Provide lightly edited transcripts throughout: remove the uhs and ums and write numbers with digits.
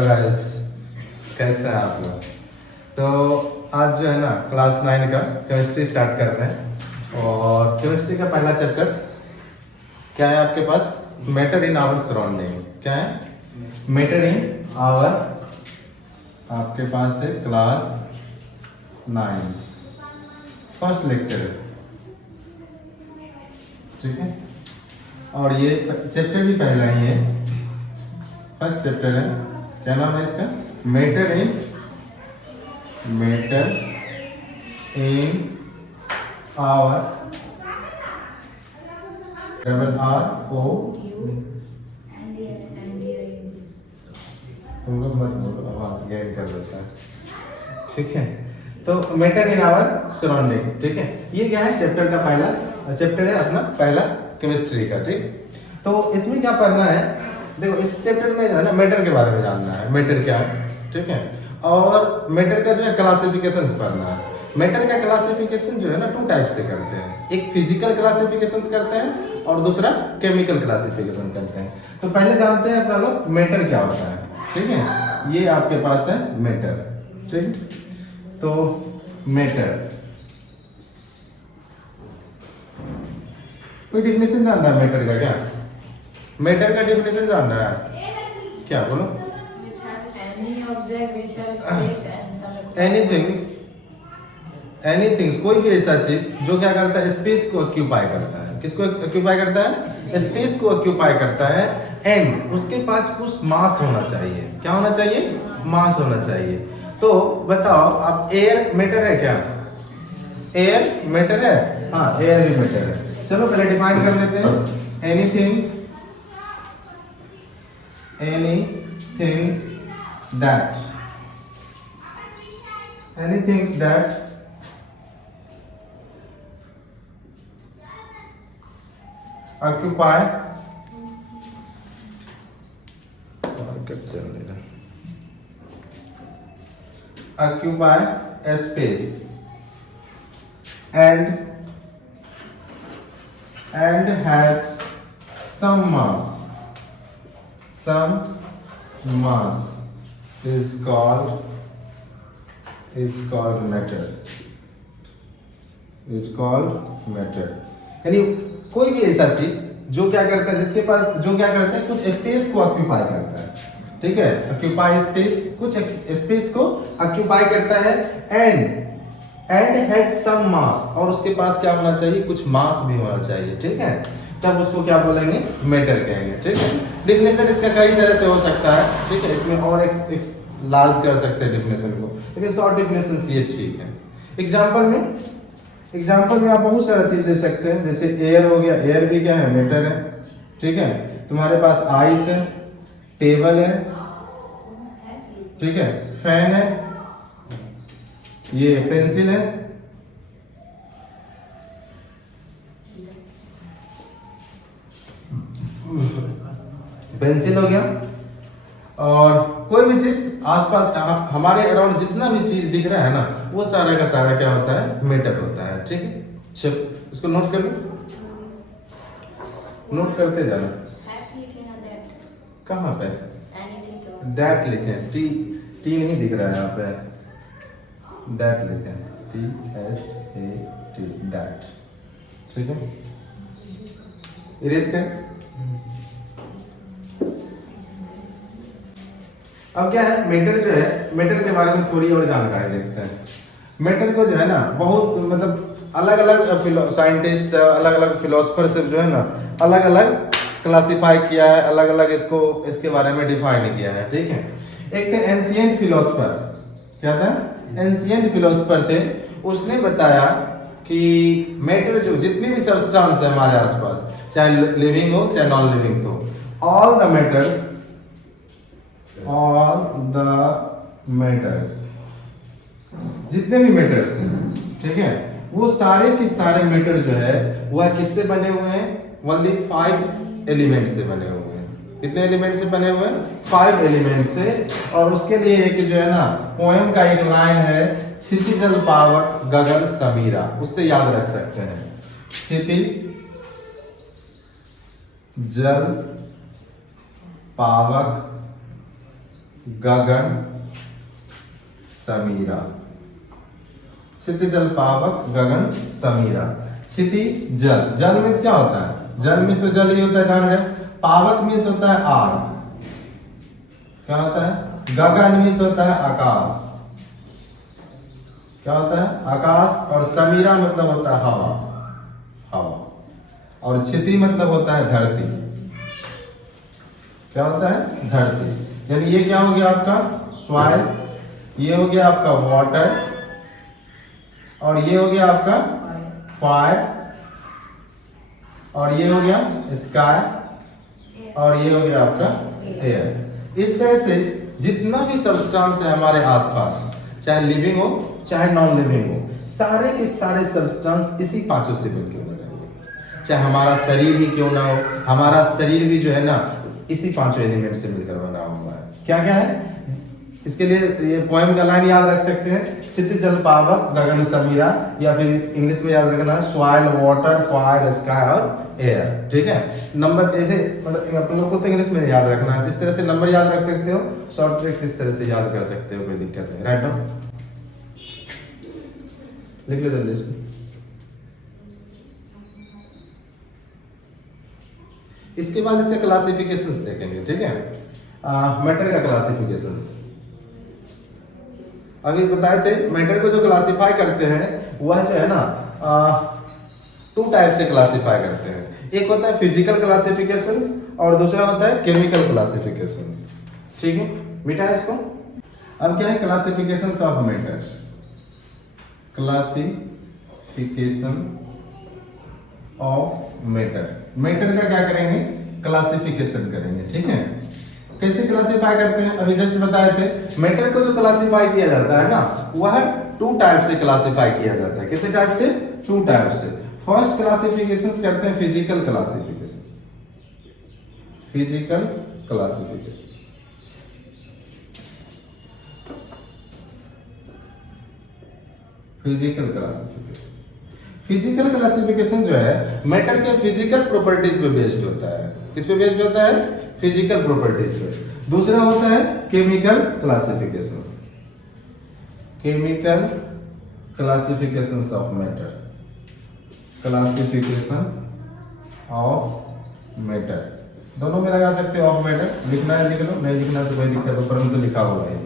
Guys, कैसे हैं आप लोग। तो आज जो है ना क्लास 9 का केमिस्ट्री स्टार्ट करते हैं। और केमिस्ट्री का पहला चैप्टर क्या है आपके पास? Matter in our surrounding. क्या है? मैटर इन आवर, आपके पास है क्लास 9 फर्स्ट लेक्चर है, ठीक है। और ये चैप्टर भी पहला ही है, फर्स्ट चैप्टर है। क्या नाम है इसका? Matter in our, double R O, तुम लोग मत बोलो, हाँ गैर कर देता है, ठीक है। तो मैटर इन आवर सराउंडिंग, ठीक है। ये क्या है? चैप्टर का पहला चैप्टर है अपना, पहला केमिस्ट्री का, ठीक। तो इसमें क्या पढ़ना है? देखो, इस चैप्टर में जो है ना मैटर के बारे में जानना है, मैटर क्या है, ठीक है। और मैटर का जो है क्लासिफिकेशन पढ़ना है। मैटर का क्लासिफिकेशन जो है ना 2 टाइप से करते हैं, एक फिजिकल क्लासिफिकेशन करते हैं और दूसरा केमिकल क्लासिफिकेशन करते हैं। तो पहले जानते हैं अपना लोग मैटर क्या होता है, ठीक है। ये आपके पास है मैटर, ठीक। तो मैटर, कोई डेफिनेशन जानना है मैटर का? क्या मैटर का डेफिनेशन जानना है? क्या बोलो? एनीथिंग्स, कोई भी ऐसा चीज जो क्या करता है? स्पेस को ऑक्यूपाई करता है। किसको ऑक्यूपाई करता है? स्पेस को ऑक्यूपाई करता है। एंड उसके पास कुछ मास होना चाहिए। क्या होना चाहिए? मास होना चाहिए। तो बताओ आप, एयर मैटर है क्या? एयर मैटर है? हाँ, एयर भी मैटर है। चलो पहले डिफाइन कर देते हैं। एनीथिंग्स that occupy a space and has some mass is called matter, यानी कोई भी ऐसा चीज जो क्या करता है, जिसके पास जो क्या करता है, कुछ स्पेस को ऑक्यूपाई करता है, ठीक है। ऑक्यूपाई स्पेस, कुछ स्पेस को ऑक्यूपाई करता है। एंड हैज सम मास, और उसके पास क्या होना चाहिए? कुछ मास भी होना चाहिए, ठीक है। तब उसको क्या बोलेंगे? मैटर कहेंगे, ठीक है। डेफिनेशन इसका कई तरह से हो सकता है, ठीक है। इसमें और एक लार्ज कर सकते हैं डेफिनेशन को, लेकिन शॉर्ट डेफिनेशन ये ठीक है। एग्जांपल में आप बहुत सारा चीज दे सकते हैं, जैसे एयर हो गया। एयर भी क्या है? मैटर है, ठीक है। तुम्हारे पास आइस है, टेबल है, ठीक है, फैन है, ये पेंसिल है, पेंसिल हो गया। और कोई भी चीज आसपास हमारे अराउंड जितना भी चीज दिख रहा है ना, वो सारा का सारा क्या होता है? मैटर होता है, ठीक है। चलो इसको नोट कर लो, नोट करते जाना। कहाँ पे? दैट लिखे, टी नहीं दिख रहा है यहाँ पे, दैट लिखे, THAT, दैट, ठीक है। इरेज कर। अब क्या है? मैटर जो है, मैटर के बारे में थोड़ी और जानकारी देखते हैं। मैटर को जो है ना बहुत मतलब अलग अलग साइंटिस्ट, अलग अलग फिलोसफर से जो है ना अलग अलग क्लासिफाई किया है, अलग अलग इसके बारे में डिफाइन किया है, ठीक है। एक थे एंशिएंट फिलोसफर। क्या था? एंशिएंट फिलोसफर थे। उसने बताया कि मैटर जो जितनी भी सब्सटेंस है हमारे आसपास, चाहे लिविंग हो चाहे नॉन लिविंग हो, ऑल द मैटर्स जितने भी मैटर्स हैं, ठीक है, वो सारे के सारे मैटर जो है वह किससे बने हुए हैं? ओनली 5 एलिमेंट से बने हुए हैं। कितने एलिमेंट से बने हुए हैं? 5 एलिमेंट से। और उसके लिए एक जो है ना पोएम का एक लाइन है, क्षिति जल पावक गगन समीरा, उससे याद रख सकते हैं। क्षिति जल पावक गगन समीरा। क्षिति जल पावक गगन समीरा। क्षिति जल, जल मीन्स क्या होता है? जल मीन्स तो जल ही होता है, ध्यान रहे। पावक मीन्स होता है आग, क्या होता है? गगन मीन्स होता है आकाश, क्या होता है? आकाश। और समीरा मतलब होता है हवा, हवा। और क्षिति मतलब होता है धरती, क्या होता है? धरती। यानी ये क्या हो गया आपका? सॉइल, ये हो गया आपका वाटर, और ये हो गया आपका फायर, और ये हो गया स्काई, और ये हो गया आपका एयर। इस तरह से जितना भी सब्सटेंस है हमारे आसपास, चाहे लिविंग हो चाहे नॉन लिविंग हो, सारे के सारे सब्सटेंस इसी पांचों से मिलकर बने हैं। चाहे हमारा शरीर ही क्यों ना हो, हमारा शरीर भी जो है ना इसी पांचों एलिमेंट से मिलकर बना हुआ है। क्या क्या है? इसके लिए ये पोएम का लाइन याद रख सकते हैं, क्षिति जल पावक गगन समीरा, या फिर इंग्लिश में याद रखना सॉइल वाटर फायर स्काई और एयर। ठीक है, नंबर ऐसे मतलब अपन लोग को तो इंग्लिश में याद रखना है, इस तरह से नंबर याद रख सकते हो, शॉर्ट ट्रिक्स इस तरह से याद कर सकते हो, कोई दिक्कत नहीं। राइट डाउन, लिख लो जल्दी इसको। इसके बाद इसका क्लासिफिकेशंस देखेंगे। ठीक है, मैटर का क्लासिफिकेशंस अभी बताए थे। मैटर को जो क्लासिफाई करते हैं वह जो है ना टू टाइप से क्लासिफाई करते हैं। एक होता है फिजिकल क्लासिफिकेशंस और दूसरा होता है केमिकल क्लासिफिकेशंस। ठीक है, मिटा इसको। अब क्या है? Classifications of matter. Classification of matter, matter का क्या करेंगे? क्लासिफिकेशन करेंगे। ठीक है, कैसे क्लासिफाई करते हैं? अभी जस्ट बताए थे। मैटर को जो क्लासिफाई किया जाता है ना वह टू टाइप से क्लासिफाई किया जाता है। कितने टाइप से? टू टाइप से। फर्स्ट क्लासिफिकेशन करते हैं physical classification, physical classification. Physical classification, physical classification जो है मैटर के फिजिकल प्रॉपर्टीज पे बेस्ड होता है। किस पे बेस्ड होता है? फिजिकल प्रॉपर्टीज पे। दूसरा होता है chemical classification, chemical classification of matter, classification of matter. दोनों में लगा सकते हो ऑफ मैटर, लिखना है लिख लो, नहीं लिखना तो कोई दिक्कत, ऊपर में तो लिखा हुआ है।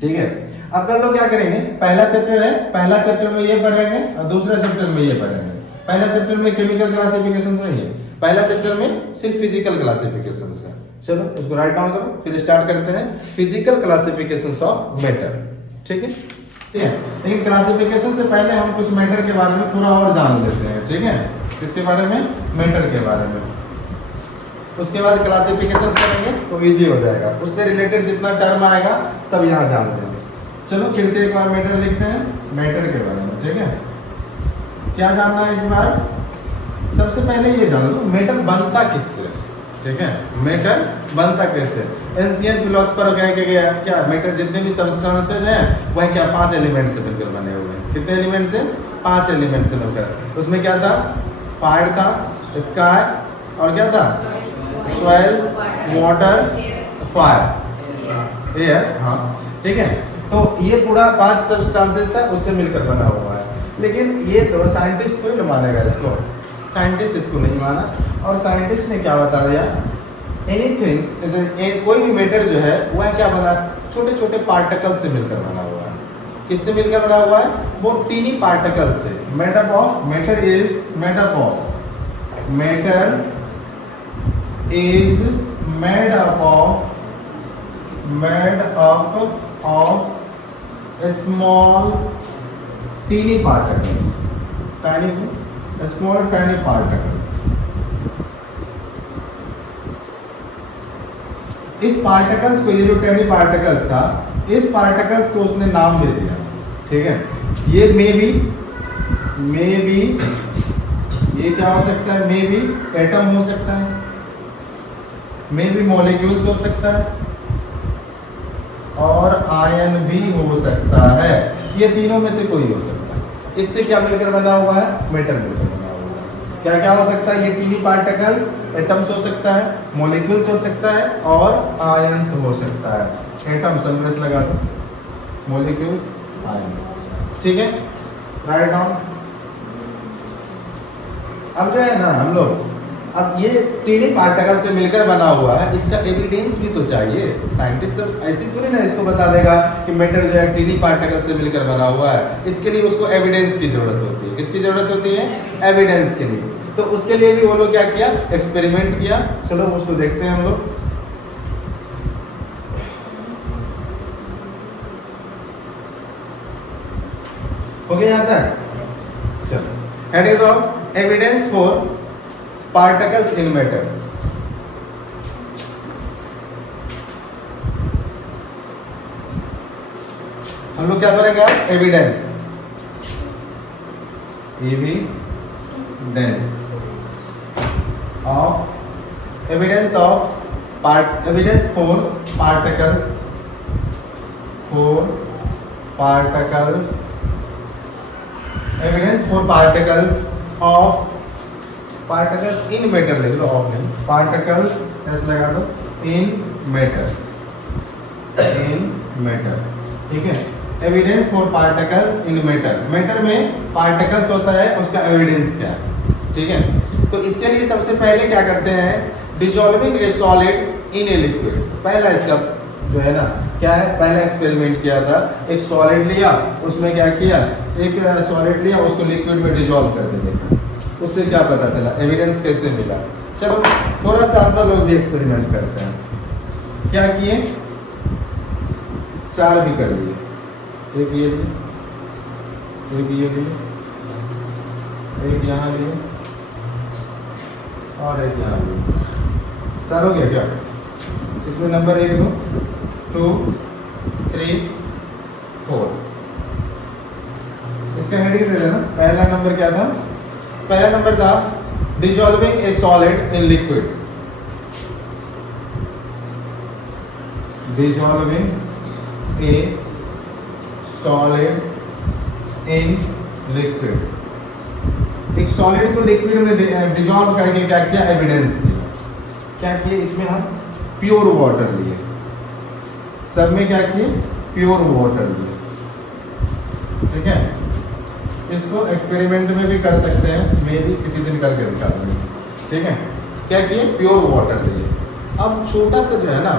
ठीक है, अब कल लोग क्या करेंगे? पहला चैप्टर है, पहला चैप्टर में ये पढ़ेंगे और दूसरा चैप्टर में ये पढ़ेंगे। पहला चैप्टर में केमिकल क्लासिफिकेशन नहीं है, पहला चैप्टर में सिर्फ फिजिकल क्लासिफिकेशन है। चलो इसको राइट डाउन करो, फिर स्टार्ट करते हैं फिजिकल क्लासिफिकेशन ऑफ मैटर। ठीक है, ठीक है। लेकिन क्लासिफिकेशन से पहले हम कुछ मैटर के बारे में थोड़ा और जान लेते हैं। ठीक है, किसके बारे में? मैटर के बारे में। उसके बाद क्लासिफिकेशन करेंगे तो इजी हो जाएगा, उससे रिलेटेड जितना टर्म आएगा सब यहाँ जान लेंगे। चलो फिर से एक बार मैटर लिखते हैं, मैटर के बारे में। ठीक है, क्या जानना है इस बार? सबसे पहले ये जान लो मैटर बनता किससे। ठीक है, मैटर बनता कैसे? एंशिएंट फिलोसोफर कह क्या मैटर जितने भी सब्सटेंसेस हैं वह क्या 5 एलिमेंट से मिलकर बने हुए हैं। कितने एलिमेंट से? 5 एलिमेंट से मिलकर। उसमें क्या था? फायर था, स्काई, और क्या था? Soil, water, fire, air. हाँ ठीक है, तो ये पूरा 5 सब्सटेंसेस था उससे मिलकर बना हुआ है। लेकिन ये तो साइंटिस्ट थोड़ी ना मानेगा इसको, साइंटिस्ट इसको नहीं माना। और साइंटिस्ट ने क्या बता दिया? एनीथिंग, कोई भी मैटर जो है वह क्या बना? छोटे छोटे पार्टिकल से मिलकर बना हुआ है। किससे मिलकर बना हुआ है? वो टीनी पार्टिकल से। Matter of matter is made up of, matter is made up of small teeny particles, small tiny particles। इस पार्टिकल्स को, ये जो टेनी पार्टिकल्स था, इस पार्टिकल्स को उसने नाम दे दिया। ठीक है, ये मे बी ये क्या हो सकता है? मे बी एटम हो सकता है, मे बी मॉलिक्यूल्स हो सकता है, और आयन भी हो सकता है। ये तीनों में से कोई हो सकता है। इससे क्या मिलकर बना हुआ है? मैटर मिलकर बना हुआ है। क्या क्या क्या हो सकता है? ये टीनी पार्टिकल्स, एटम्स हो सकता है, मॉलिक्यूल्स हो सकता है और आयंस हो सकता है। एटम सनवेस लगा दो, मॉलिक्यूल्स, आयंस, ठीक है, राइट डाउन। अब जो है ना हम लोग, अब ये टीनी पार्टिकल से मिलकर बना हुआ है, इसका एविडेंस भी तो चाहिए। साइंटिस्ट तो ऐसे थोड़ी ना इसको बता देगा कि मैटर जो है टीनी पार्टिकल से मिलकर बना हुआ है। इसके लिए उसको एविडेंस की जरूरत होती है। किसकी जरूरत होती है? एविडेंस के लिए। तो उसके लिए भी वो लोग क्या किया? एक्सपेरिमेंट किया। चलो उसको देखते हैं हम लोग। हो गया यहाँ तक? चलो, heading of evidence for particles in matter। हम लोग क्या करेंगे? Evidence, evidence for particles of particles in matter, लिख लो ऑफ नहीं, particles ऐसे लगा दो, in matter, ठीक है। Evidence for particles in matter, matter में पार्टिकल्स होता है, उसका एविडेंस क्या है, ठीक है। तो इसके लिए सबसे पहले क्या करते हैं? Dissolving A solid in a liquid. पहला इसका जो है ना क्या है? पहला एक्सपेरिमेंट किया था, एक सॉलिड लिया, उसमें क्या किया? एक सॉलिड लिया, उसको लिक्विड में डिसॉल्व करके देखा, उससे क्या पता चला? एविडेंस कैसे मिला? चलो थोड़ा सा आप लोग भी एक्सपेरिमेंट करते हैं। क्या किए? 4 भी कर लिए, एक ये लिए, एक ये लिए, एक यहाँ लिए और एक यहाँ लिए। 4 हो गया क्या? इसमें नंबर 1 2 2 3 4। इसका हेडिंग दे देना। पहला नंबर क्या था? पहला नंबर था dissolving A solid in liquid, dissolving A solid in liquid. एक सॉलिड को लिक्विड में डिसॉल्व करके क्या किया? एविडेंस दिया। क्या किए? इसमें हम प्योर वाटर लिए, सब में क्या किए? प्योर वाटर लिए, ठीक है। इसको एक्सपेरिमेंट में भी कर सकते हैं, मैं भी किसी दिन करके दिखा दूंगा, ठीक है। क्या किए? प्योर वाटर लिए। अब छोटा सा जो है ना,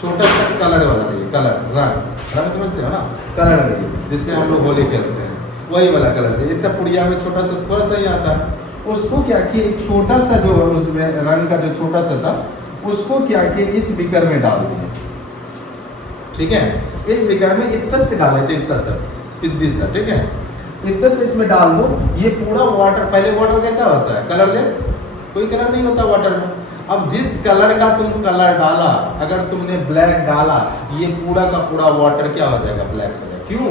छोटा सा कलर वाला दिए, कलर, रंग समझते हो ना, कलर दिए, जिससे हम लोग होली खेलते हैं, वही वाला कलर दिए। इतना पुड़िया में छोटा सा, थोड़ा सा ही आता है। उसको क्या किए? एक छोटा सा जो उसमें रंग का जो छोटा सा था, उसको क्या किए? इस बीकर में डाल दिए, ठीक है। इस बीकर में इतना से डाले थे, इतना सा, इतनी सा, ठीक है। इतना से इसमें डाल दो, ये पूरा वाटर, पहले वाटर कैसा होता है? कलरलेस, कोई कलर नहीं होता वाटर में। अब जिस कलर का तुम कलर डाला, अगर तुमने ब्लैक डाला, ये पूरा का पूरा वाटर क्या हो जाएगा? ब्लैक हो जाएगा। क्यों?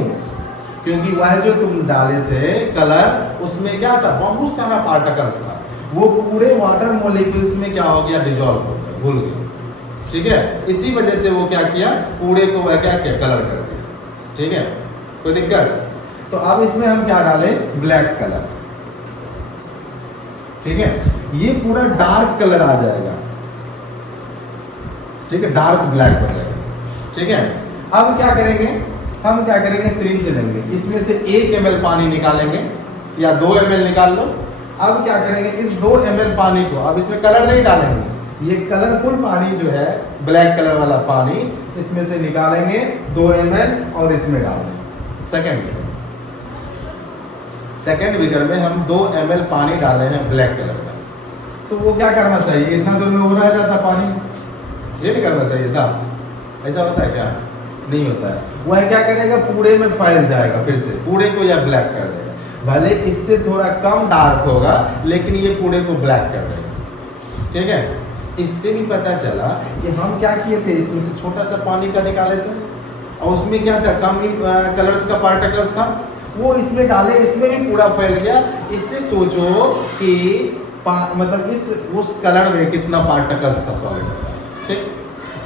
क्योंकि वह जो तुम डाले थे कलर, उसमें क्या था? बहुत सारा पार्टिकल्स था, वो पूरे वाटर मॉलिक्यूल्स में क्या हो गया? डिसॉल्व हो गया, घुल गया, ठीक है। इसी वजह से वो क्या किया? पूरे को वह क्या किया? कलर कर दिया, ठीक है। कोई दिक्कत? तो अब इसमें हम क्या डालें? ब्लैक कलर, ठीक है। ये पूरा डार्क कलर आ जाएगा, ठीक है, डार्क ब्लैक हो जाएगा, ठीक है। अब क्या करेंगे? हम क्या करेंगे? सिरिंज से लेंगे, इसमें से 1 ml पानी निकालेंगे या 2 ml निकाल लो। अब क्या करेंगे? इस 2 ml पानी को, अब इसमें कलर नहीं डालेंगे, ये कलरफुल पानी जो है, ब्लैक कलर वाला पानी, इसमें से निकालेंगे 2 ml और इसमें डाल देंगे। सेकेंड बीकर में हम 2 ml पानी डाले हैं ब्लैक कलर का, तो वो क्या करना चाहिए? इतना दूर में वो रह जाता पानी, ये नहीं करना चाहिए था? ऐसा होता है क्या? नहीं होता है। वह क्या करेगा? पूरे में फैल जाएगा, फिर से पूरे को या ब्लैक कर देगा। भले इससे थोड़ा कम डार्क होगा, लेकिन ये पूरे को ब्लैक कर देगा, ठीक है। इससे भी पता चला कि हम क्या किए थे? इसमें से छोटा सा पानी का निकाले थे, और उसमें क्या था? कम ही कलर्स का पार्टिकल्स था, वो इसमें डाले, इसमें भी पूरा फैल गया। इससे सोचो कि मतलब उस कलर में कितना पार्टिकल्स था सॉलिड, ठीक।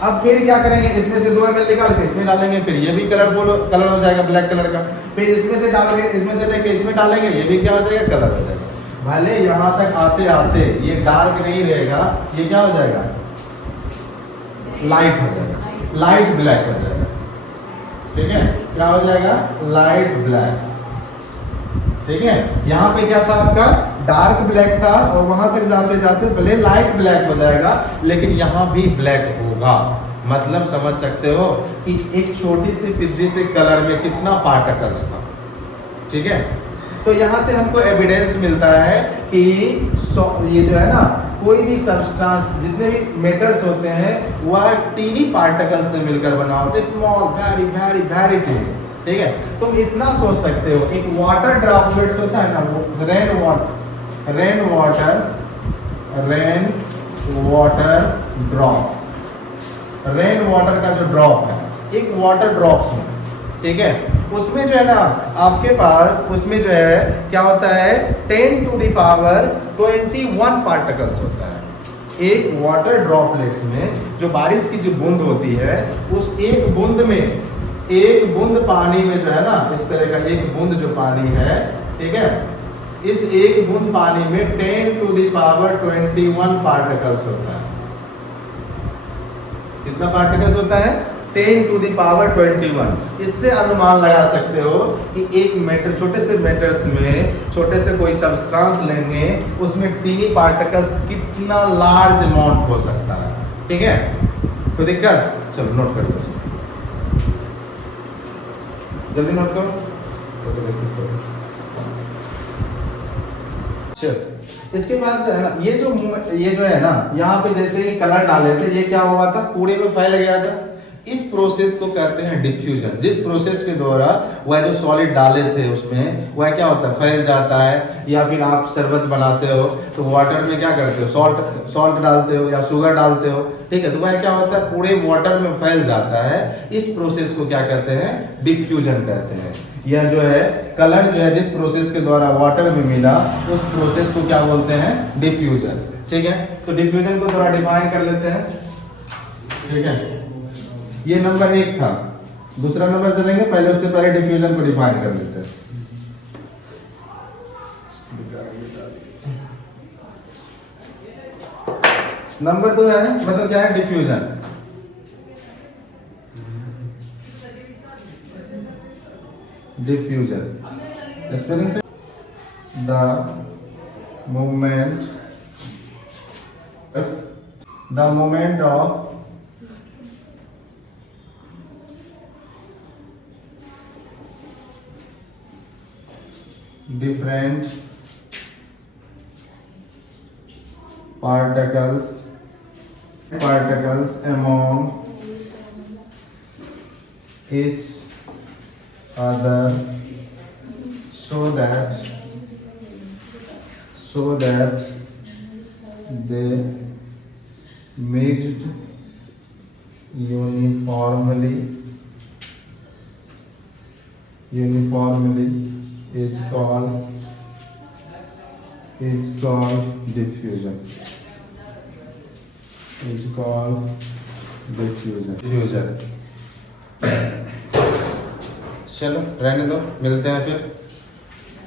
अब फिर क्या करेंगे? इसमें से 2 ml निकाल के इसमें डालेंगे, फिर ये भी कलर हो जाएगा ब्लैक कलर का। फिर इसमें से डालेंगे, इसमें से लेके इसमें डालेंगे, ये भी क्या हो जाएगा? कलर हो जाएगा। भले यहाँ तक आते आते ये डार्क नहीं रहेगा, ये क्या हो जाएगा, लाइट हो जाएगा, लाइट ब्लैक हो जाएगा। ठीक है, क्या हो जाएगा, लाइट ब्लैक। ठीक है, यहाँ पे क्या था आपका, डार्क ब्लैक था और वहां तक जाते जाते भले लाइट ब्लैक हो जाएगा लेकिन यहाँ भी ब्लैक होगा। मतलब समझ सकते हो कि एक छोटी सी पिद्दी से कलर में कितना पार्टिकल्स था। ठीक है, तो यहाँ से हमको एविडेंस मिलता है कि ये जो है ना, कोई भी सब्सटेंस, जितने भी मेटल्स होते हैं वह टीनी पार्टिकल्स से मिलकर बना होता है, small, very very very tiny. ठीक है, तुम इतना सोच सकते हो, एक वाटर ड्रॉपलेट्स होता है ना, वो rain water drop, rain water का जो ड्रॉप है, एक वाटर ड्रॉप्स में, ठीक है, उसमें जो है ना आपके पास, उसमें जो है क्या होता है, 10 to the power 21 पार्टिकल्स होता है। एक वाटर ड्रॉपलेट्स में जो बारिश की जो बूंद होती है, उस एक बूंद में, एक बूंद पानी में जो है ना, इस तरह का एक बूंद जो पानी है, ठीक है, इस एक बूंद पानी में 10 to the power 21 पार्टिकल्स होता है। कितना पार्टिकल्स होता है, 10 to the power 21। इससे अनुमान लगा सकते हो कि एक मेटर, छोटे से मेटर्स में छोटे से कोई सब्सटेंस लेंगे, उसमें टीनी पार्टिकल्स कितना लार्ज अमाउंट हो सकता है। ठीक है, तो दिक्कत, चलो नोट कर दो, जल्दी नोट करो, तो स्किप करो। चल, इसके बाद जो है ना, ये जो है ना, यहाँ पे जैसे ही कलर डाले थे, ये क्या हुआ था, पूरे में फैल गया था। इस प्रोसेस को कहते हैं डिफ्यूजन। जिस प्रोसेस के द्वारा वह जो सॉलिड डाले थे उसमें, वह क्या होता है, फैल जाता है। या फिर आप शरबत बनाते हो तो वाटर में क्या करते हो, सॉल्ट डालते हो या शुगर डालते हो, ठीक है, तो वह क्या होता है, पूरे वाटर में फैल जाता है। इस प्रोसेस को क्या कहते हैं, डिफ्यूजन कहते हैं। यह जो है कलर जो है, जिस प्रोसेस के द्वारा वाटर में मिला, उस प्रोसेस को क्या बोलते हैं, डिफ्यूजन। ठीक है, तो डिफ्यूजन को थोड़ा डिफाइन कर लेते हैं। ठीक है, ये नंबर 1 था, दूसरा नंबर चलेंगे, पहले उससे पहले डिफ्यूजन को डिफाइन कर लेते हैं। नंबर 2 है, मतलब क्या है, डिफ्यूजन। डिफ्यूजन स्पेलिंग से, the moment of different particles among each other so that they mixed uniformly is called diffusion. चलो रहने दो, मिलते हैं फिर।